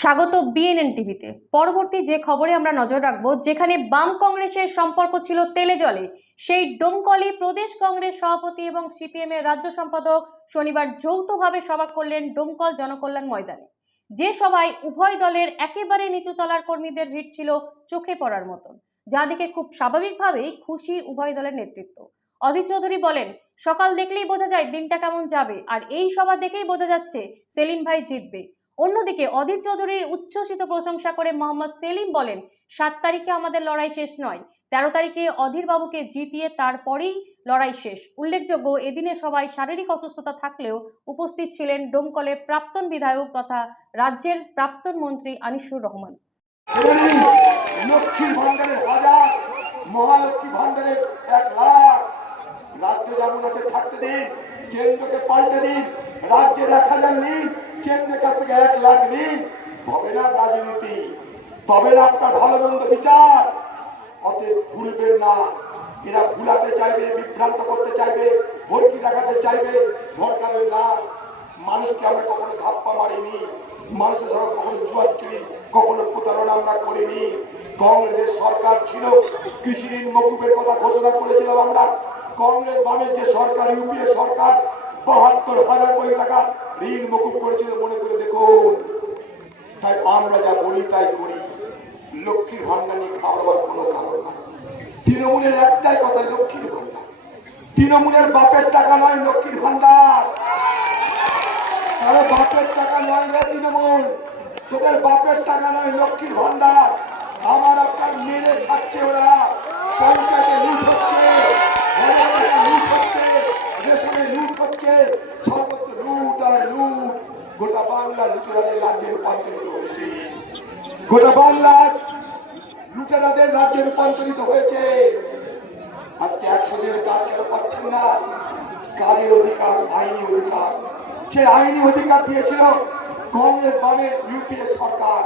স্বাগত বিএনএন টিভিতে। পরবর্তী যে খবরে আমরা নজর রাখবো, যেখানে বাম কংগ্রেসের সম্পর্ক ছিল তেলে জলে, সেই ডোমকলে প্রদেশ কংগ্রেস সভাপতি এবং সিপিএম এর রাজ্য সম্পাদক শনিবার যৌথভাবে সভা করলেন ডোমকল জনকল্যাণ ময়দানে। যে সভায় উভয় দলের একেবারে নিচুতলার কর্মীদের ভিড় ছিল চোখে পড়ার মতন, যা দেখে খুব স্বাভাবিকভাবেই খুশি উভয় দলের নেতৃত্ব। অধীর চৌধুরী বলেন, সকাল দেখলেই বোঝা যায় দিনটা কেমন যাবে, আর এই সভা দেখেই বোঝা যাচ্ছে সেলিম ভাই জিতবে। অন্যদিকে অধীর চৌধুরীর উচ্ছ্বসিত প্রশংসা করে মোহাম্মদ সেলিম বলেন, 7 তারিখে আমাদের লড়াই শেষ নয়, 13 তারিখে অধীর বাবুকে জিতিয়ে তারপরেই লড়াই শেষ। উল্লেখযোগ্য, এদিনে সবাই শারীরিক অসুস্থতা থাকলেও উপস্থিত ছিলেন ডোমকলের প্রাক্তন বিধায়ক তথা রাজ্যের প্রাক্তন মন্ত্রী আনিসুর রহমান। লক্ষ্মীর ভান্ডারের 1000, মহালক্ষ্মী ভান্ডারের 1 লাখ। রাজ্য যেমন আছে থাকতে দিন, কেন্দ্রকে পাল্টে দিন। রাজ্যের 1000 নিন, কেন্দ্রের কাছ থেকে 1 লাখ নিন। তবে না রাজনীতি, তবে না আপনার ভালো মন্দ বিচার। অতএব ভুলবেন না। এরা ভুলাতে চাইবে, বিভ্রান্ত করতে চাইবে, ভর্তি দেখাতে চাইবে, ভরকারের না। মানুষকে আমরা কখনো ধাপ্পা মারিনি, মানুষের সঙ্গে কখনো জুয়ার খেলি, কখনো প্রতারণা আমরা করিনি। কংগ্রেসের সরকার ছিল, কৃষি ঋণ মকুবের কথা ঘোষণা করেছিলাম আমরা। কংগ্রেস বামের যে সরকার, ইউপিএ সরকার 72,000 কোটি টাকা ঋণ মকুব করেছিল, মনে করে দেখুন। তাই আমরা যা বলি তাই করি। লক্ষ্মীর ভান্ডার নিয়ে খাওয়াবার কোনো কারণ নাই। তৃণমূলের একটাই কথা, লক্ষ্মীর ভান্ডার। তৃণমূলের বাপের টাকা নয় লক্ষ্মীর ভান্ডার। তাহলে বাপের টাকা নয় রে তৃণমূল, তোদের বাপের টাকা নয় লক্ষ্মীর ভান্ডার। আমার আপনার মেরে খাচ্ছে ওরা। পঞ্চায়েতে লুট হচ্ছে, লুট হচ্ছে, রেশনে লুট হচ্ছে, সর্বত্র লুট আর লুট। গোটা বাংলা লুটেরাদের রাজ্যে রূপান্তরিত হয়েছে। গোটা বাংলা লুটেরাদের রাজ্যে রূপান্তরিত হয়েছে। আজকে 100 দিনের কাজ কেন পাচ্ছেন না? কাজের অধিকার, আইনি অধিকার। সে আইনি অধিকার দিয়েছিল কংগ্রেস বামের ইউপিএ সরকার।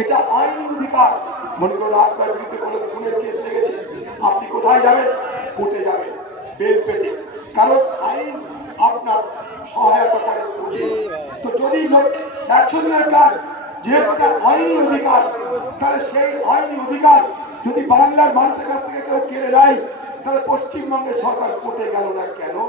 এটা আইনি অধিকার। মনে করুন আপনার বিরুদ্ধে কোনো খুনের কেস লেগেছে, আপনি কোথায় যাবেন? কোর্টে যাবেন, বেল পেতে। কারণ আইন আপনার সহায়তা করে। তো যদি 100 দিনের কাজ যেহেতু আইনি অধিকার, তাহলে সেই আইনি অধিকার যদি বাংলার মানুষের কাছ থেকে কেউ কেড়ে নেয়, তাহলে পশ্চিমবঙ্গের সরকার কোর্টে গেল না কেন?